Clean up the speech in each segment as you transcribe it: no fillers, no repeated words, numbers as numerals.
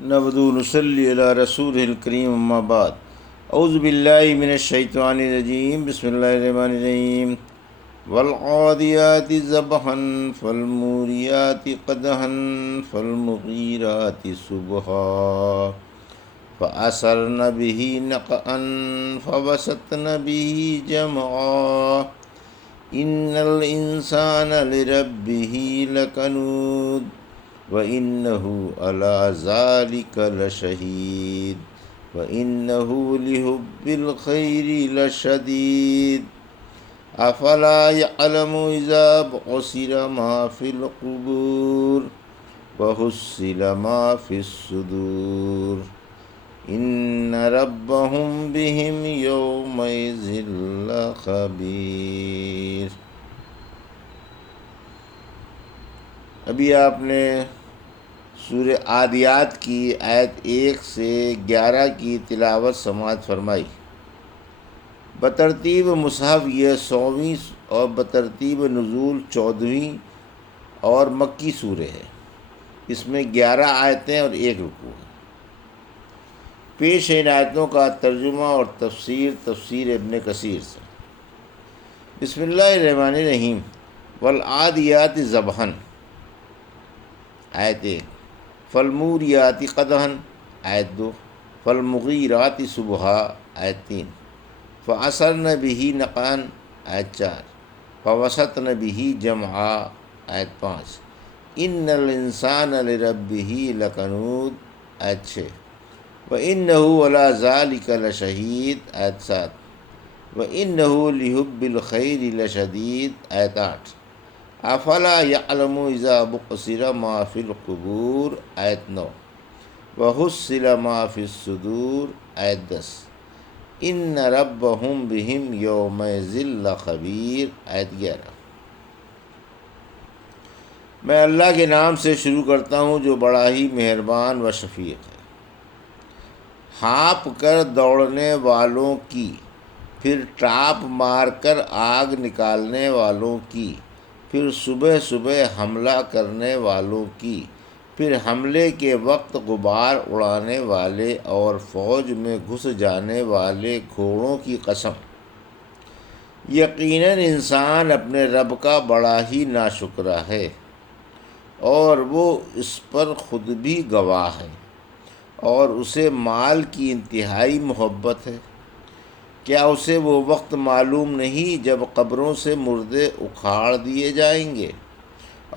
نحمدہ و نصلی علی رسولہ الکریم اما بعد اعوذ باللہ من الشیطان الرجیم بسم اللہ الرحمن الرحیم والعادیات ضبحا فالموریات قدحا فالمغیرات صبحا فأثرن به نقعا فوسطن به جمعا ان الانسان لربه لکنود وَإِنَّهُ عَلَى ذَلِكَ لَشَهِيدٌ وَإِنَّهُ لِحُبِّ الْخَيْرِ لَشَدِيدٌ أَفَلَا يَعْلَمُ إِذَا بُعْثِرَ مَا فِي الْقُبُورِ وَحُصِّلَ مَا فِي الصُّدُورِ إِنَّ رَبَّهُمْ بِهِمْ يَوْمَئِذٍ لَخَبِيرٌ۔ ابھی آپ نے سورہ عادیات کی آیت 1 سے 11 کی تلاوت سماعت فرمائی۔ بترتیب مصحف یہ 100ویں اور بترتیب نزول 14ویں اور مکی سورہ ہے۔ اس میں 11 آیتیں اور 1 رکوع ہے۔ پیش ہے ان آیتوں کا ترجمہ اور تفسیر ابن کثیر سے۔ بسم اللہ الرحمن الرحیم۔ والعادیات ضبحا آیت 1، فالموریات قدحا آیت 2، فالمغیرات صبحا آیت 3، فأثرن به نقعا آیت 4، فوسطن به جمعا آیت 5، ان الانسان لربه لکنود آیت 6، وإنه علی ذلک لشہید آیت 7، وإنه لحب الخیر لشدید آیت 8، افلا یعلم اذا بعثر ما فی القبور آیت 9، وحصل ما فی الصدور آیت 10، ان ربهم بهم یومئذ لخبیر آیت 11۔ میں اللہ کے نام سے شروع کرتا ہوں جو بڑا ہی مہربان و شفیق ہے۔ ہانپ کر دوڑنے والوں کی، پھر ٹاپ مار کر آگ نکالنے والوں کی، پھر صبح صبح حملہ کرنے والوں کی، پھر حملے کے وقت غبار اڑانے والے اور فوج میں گھس جانے والے گھوڑوں کی قسم، یقیناً انسان اپنے رب کا بڑا ہی ناشکرا ہے اور وہ اس پر خود بھی گواہ ہے، اور اسے مال کی انتہائی محبت ہے۔ کیا اسے وہ وقت معلوم نہیں جب قبروں سے مردے اکھاڑ دیے جائیں گے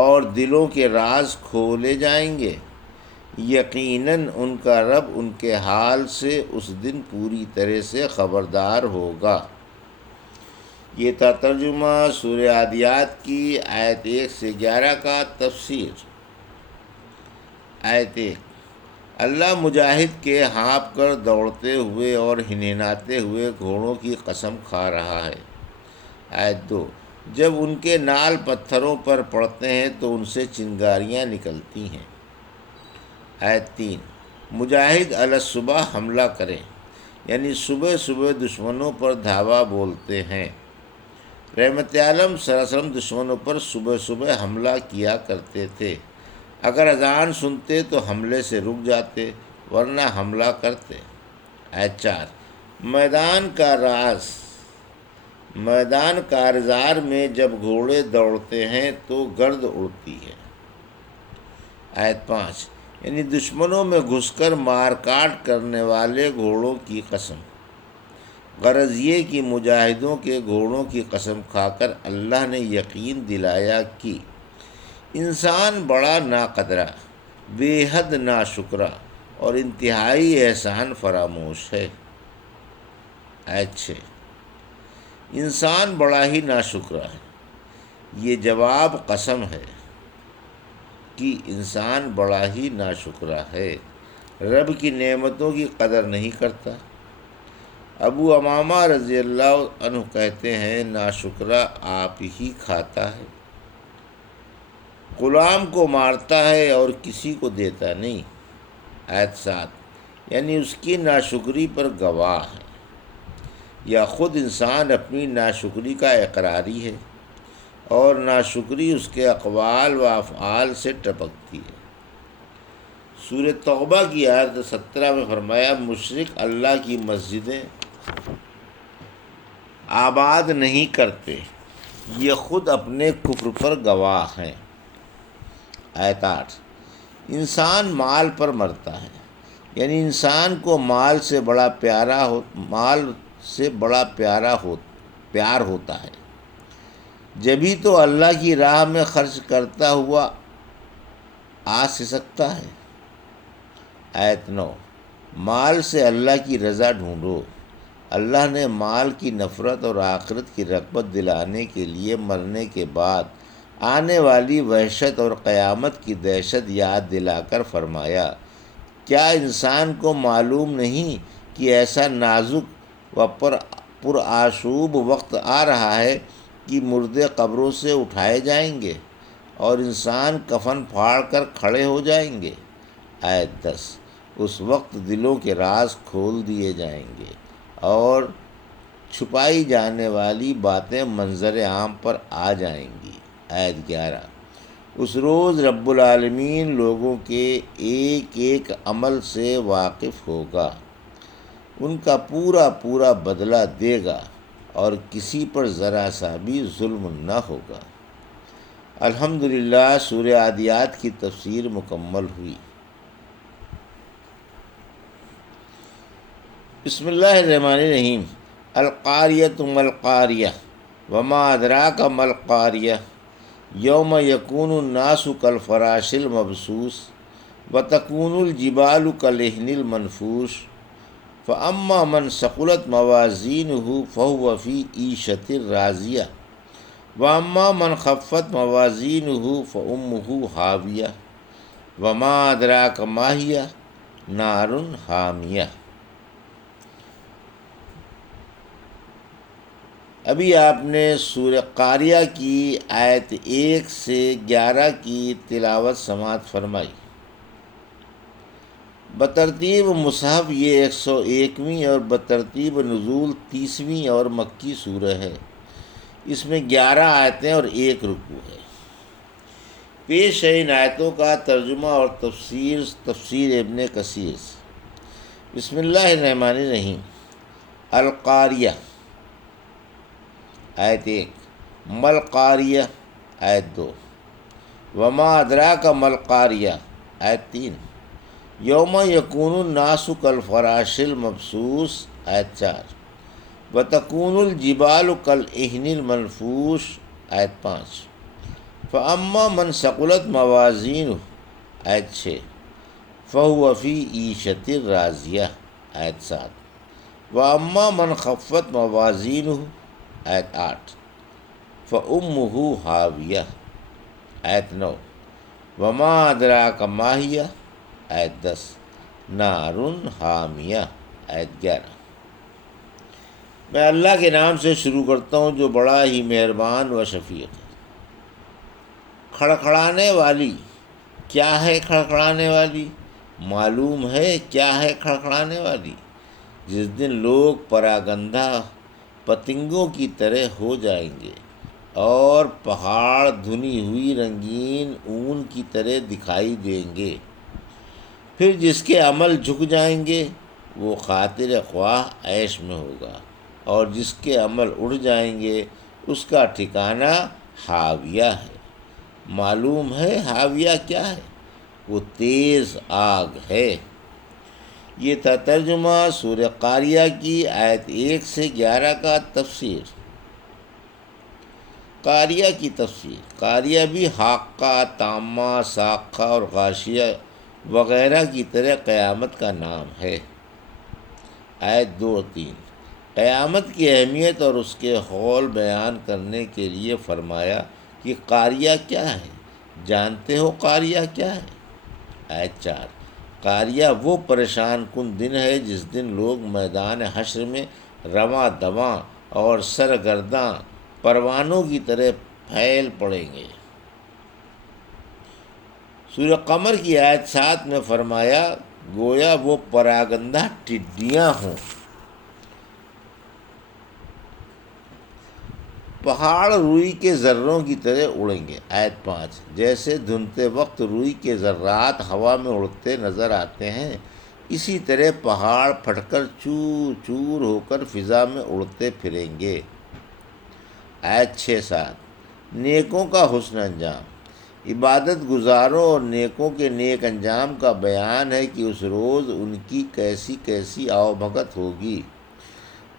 اور دلوں کے راز کھولے جائیں گے؟ یقیناً ان کا رب ان کے حال سے اس دن پوری طرح سے خبردار ہوگا۔ یہ تھا ترجمہ سورہ عادیات کی آیت 1 سے 11 کا۔ تفسیر۔ آیت 1، اللہ مجاہد کے ہانپ کر دوڑتے ہوئے اور ہنہناتے ہوئے گھوڑوں کی قسم کھا رہا ہے۔ آیت 2، جب ان کے نال پتھروں پر پڑتے ہیں تو ان سے چنگاریاں نکلتی ہیں۔ آیت 3، مجاہد علی الصبح حملہ کریں، یعنی صبح صبح دشمنوں پر دھاوا بولتے ہیں۔ رحمت عالم صلی اللہ علیہ وسلم دشمنوں پر صبح صبح حملہ کیا کرتے تھے۔ اگر اذان سنتے تو حملے سے رک جاتے، ورنہ حملہ کرتے۔ آیت 4، میدان کارزار میں جب گھوڑے دوڑتے ہیں تو گرد اڑتی ہے۔ آیت 5، یعنی دشمنوں میں گھس کر مار کاٹ کرنے والے گھوڑوں کی قسم۔ غرض یہ کہ مجاہدوں کے گھوڑوں کی قسم کھا کر اللہ نے یقین دلایا کہ انسان بڑا ناقدرہ، بے حد ناشکرا اور انتہائی احسان فراموش ہے۔ آیت 6، انسان بڑا ہی ناشکرا ہے۔ یہ جواب قسم ہے کہ انسان بڑا ہی ناشکرا ہے، رب کی نعمتوں کی قدر نہیں کرتا۔ ابو امامہ رضی اللہ عنہ کہتے ہیں ناشکرا آپ ہی کھاتا ہے، غلام کو مارتا ہے اور کسی کو دیتا نہیں۔ آیت 7، یعنی اس کی ناشکری پر گواہ ہے، یا خود انسان اپنی ناشکری کا اقراری ہے اور ناشکری اس کے اقوال و افعال سے ٹپکتی ہے۔ سورہ توبہ کی آیت 17 میں فرمایا مشرک اللہ کی مسجدیں آباد نہیں کرتے، یہ خود اپنے کفر پر گواہ ہیں۔ آیت 8، انسان مال پر مرتا ہے، یعنی انسان کو مال سے بڑا پیار ہوتا ہے، جبھی تو اللہ کی راہ میں خرچ کرتا ہوا آ سکتا ہے۔ آیت 9، مال سے اللہ کی رضا ڈھونڈو۔ اللہ نے مال کی نفرت اور آخرت کی رغبت دلانے کے لیے مرنے کے بعد آنے والی وحشت اور قیامت کی دہشت یاد دلا کر فرمایا، کیا انسان کو معلوم نہیں کہ ایسا نازک و پرآشوب وقت آ رہا ہے کہ مردے قبروں سے اٹھائے جائیں گے اور انسان کفن پھاڑ کر کھڑے ہو جائیں گے۔ آیت 10، اس وقت دلوں کے راز کھول دیے جائیں گے اور چھپائی جانے والی باتیں منظر عام پر آ جائیں گی۔ آیت 11، اس روز رب العالمین لوگوں کے ایک ایک عمل سے واقف ہوگا، ان کا پورا بدلہ دے گا اور کسی پر ذرا سا بھی ظلم نہ ہوگا۔ الحمدللہ، سورہ عادیات کی تفسیر مکمل ہوئی۔ بسم اللہ الرحمن الرحیم۔ القاریۃ ما القاریہ وما ادراک ما القاریہ یوم یکون الناس کالفراش المبثوث وتکون الجبال کالعہن المنفوش فاما من ثقلت موازینہ فہو فی عیشۃ راضیہ واما من خفت موازینہ فامہ ہاویہ وما ادراک ما ہی نار حامیہ۔ ابھی آپ نے سورہ قاریہ کی آیت 1 سے 11 کی تلاوت سماعت فرمائی۔ بترتیب مصحف یہ 101ویں اور بترتیب نزول 30ویں اور مکی سورہ ہے۔ اس میں 11 آیتیں اور 1 رکوع ہے۔ پیش ہے ان آیتوں کا ترجمہ اور تفسیر ابن کثیر سے۔ بسم اللہ الرحمن الرحیم۔ القاریہ، آیت 1، مل قاریہ، آیت 2، وما ادراک مل قاریہ، آیت 3، یوم یکون الناس کالفراش المبثوث، آیت 4، وتکون الجبال کالعہن المنفوش، آیت 5، فاما من ثقلت موازینہ، آیت 6، فہو فی عیشۃ راضیہ، آیت 7، واما من خفت موازینہ، آیت 8، فامہ ہاویہ، آیت 9، وما ادراک ما ہی، آیت 10، نار حامیہ، آیت 11۔ میں اللہ کے نام سے شروع کرتا ہوں جو بڑا ہی مہربان و شفیق ہے۔ کھڑکھڑانے والی، کیا ہے کھڑکھڑانے والی؟ معلوم ہے کیا ہے کھڑکھڑانے والی؟ جس دن لوگ پراگندہ پتنگوں کی طرح ہو جائیں گے اور پہاڑ دھنی ہوئی رنگین اون کی طرح دکھائی دیں گے۔ پھر جس کے عمل جھک جائیں گے وہ خاطر خواہ عیش میں ہوگا، اور جس کے عمل اڑ جائیں گے اس کا ٹھکانہ ہاویہ ہے۔ معلوم ہے ہاویہ کیا ہے؟ وہ تیز آگ ہے۔ یہ تھا ترجمہ سورہ قاریہ کی آیت 1 سے 11 کا۔ تفسیر قاریہ کی تفسیر، قاریہ بھی حاقہ، تامہ، ساقہ اور غاشیہ وغیرہ کی طرح قیامت کا نام ہے۔ آیت 2 اور 3، قیامت کی اہمیت اور اس کے ہول بیان کرنے کے لیے فرمایا کہ قاریہ کیا ہے؟ جانتے ہو قاریہ کیا ہے؟ آیت 4، قاریہ وہ پریشان کن دن ہے جس دن لوگ میدان حشر میں رواں دواں اور سرگرداں پروانوں کی طرح پھیل پڑیں گے۔ سورہ قمر کی آیت 7 میں فرمایا گویا وہ پراگندہ ٹڈیاں ہوں۔ پہاڑ روئی کے ذروں کی طرح اڑیں گے۔ آیت 5، جیسے دھندتے وقت روئی کے ذرات ہوا میں اڑتے نظر آتے ہیں، اسی طرح پہاڑ پھٹ کر چور چور ہو کر فضا میں اڑتے پھریں گے۔ آیت 6-7، نیکوں کا حسن انجام۔ عبادت گزاروں اور نیکوں کے نیک انجام کا بیان ہے کہ اس روز ان کی کیسی کیسی آؤ بھگت ہوگی۔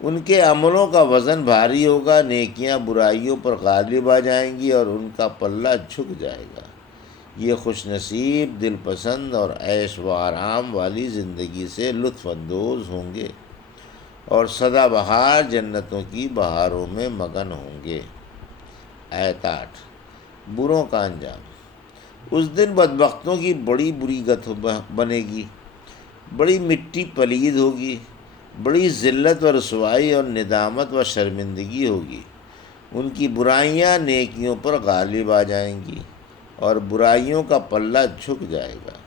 ان کے عملوں کا وزن بھاری ہوگا، نیکیاں برائیوں پر غالب آ جائیں گی اور ان کا پلہ جھک جائے گا۔ یہ خوش نصیب، دل پسند اور عیش و آرام والی زندگی سے لطف اندوز ہوں گے اور سدا بہار جنتوں کی بہاروں میں مگن ہوں گے۔ آیت 8، بروں کا انجام۔ اس دن بدبختوں کی بڑی بری گت بنے گی، بڑی مٹی پلید ہوگی، بڑی ذلت و رسوائی اور ندامت و شرمندگی ہوگی۔ ان کی برائیاں نیکیوں پر غالب آ جائیں گی اور برائیوں کا پلہ جھک جائے گا۔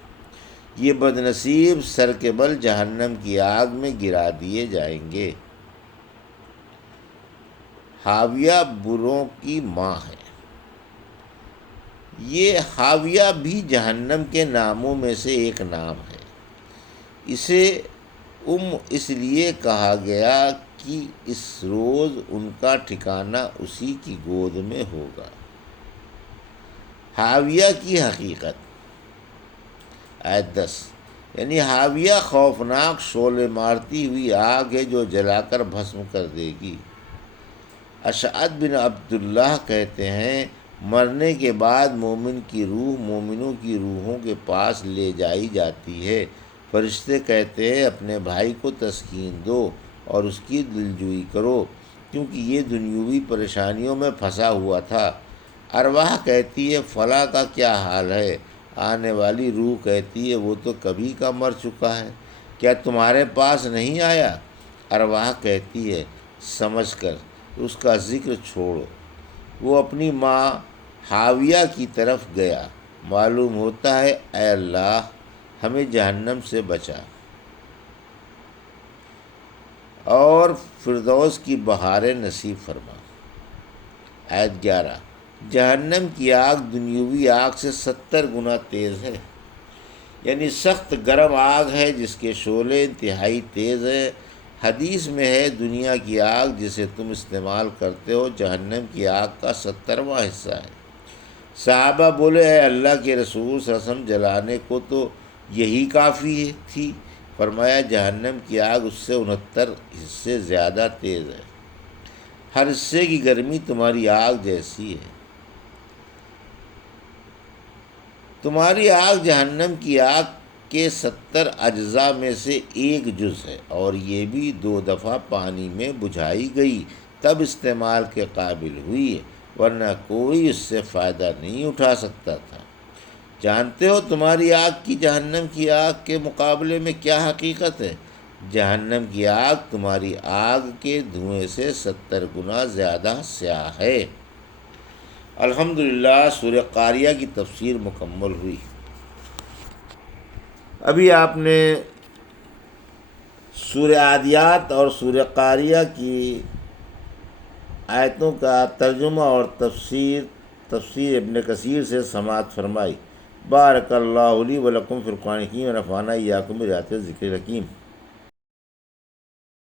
یہ بد نصیب سر کے بل جہنم کی آگ میں گرا دیے جائیں گے۔ حاویہ بروں کی ماں ہے۔ یہ حاویہ بھی جہنم کے ناموں میں سے ایک نام ہے۔ اسے اس لیے کہا گیا کہ اس روز ان کا ٹھکانہ اسی کی گود میں ہوگا۔ حاویہ کی حقیقت۔ آیت 10، یعنی حاویہ خوفناک شعلے مارتی ہوئی آگ ہے جو جلا کر بھسم کر دے گی۔ اشعث بن عبداللہ کہتے ہیں، مرنے کے بعد مومن کی روح مومنوں کی روحوں کے پاس لے جائی جاتی ہے۔ فرشتے کہتے ہیں، اپنے بھائی کو تسکین دو اور اس کی دلجوئی کرو کیونکہ یہ دنیوی پریشانیوں میں پھنسا ہوا تھا۔ ارواح کہتی ہے، فلاں کا کیا حال ہے؟ آنے والی روح کہتی ہے، وہ تو کبھی کا مر چکا ہے، کیا تمہارے پاس نہیں آیا؟ ارواح کہتی ہے، سمجھ کر اس کا ذکر چھوڑو۔ وہ اپنی ماں حاویہ کی طرف گیا، معلوم ہوتا ہے، اے اللہ ہمیں جہنم سے بچا اور فردوس کی بہاریں نصیب فرما۔ آیت 11، جہنم کی آگ دنیاوی آگ سے 70 گنا تیز ہے، یعنی سخت گرم آگ ہے جس کے شعلے انتہائی تیز ہیں۔ حدیث میں ہے، دنیا کی آگ جسے تم استعمال کرتے ہو جہنم کی آگ کا 70واں حصہ ہے۔ صحابہ بولے، اے اللہ کے رسول صلی اللہ علیہ وسلم، جلانے کو تو یہی کافی تھی۔ فرمایا، جہنم کی آگ اس سے 69 حصے زیادہ تیز ہے، ہر حصے کی گرمی تمہاری آگ جیسی ہے۔ تمہاری آگ جہنم کی آگ کے 70 اجزاء میں سے ایک جز ہے، اور یہ بھی 2 دفعہ پانی میں بجھائی گئی تب استعمال کے قابل ہوئی ہے، ورنہ کوئی اس سے فائدہ نہیں اٹھا سکتا تھا۔ جانتے ہو تمہاری آگ کی جہنم کی آگ کے مقابلے میں کیا حقیقت ہے؟ جہنم کی آگ تمہاری آگ کے دھوئیں سے 70 گنا زیادہ سیاہ ہے۔ الحمدللہ سورہ قاریہ کی تفسیر مکمل ہوئی۔ ابھی آپ نے سورہ عادیات اور سورہ قاریہ کی آیتوں کا ترجمہ اور تفسیر ابن کثیر سے سماعت فرمائی۔ بارک اللہ لی و لکم فی القرآن الحکیم ونفعنی وایاکم بآیات الذکر الحکیم۔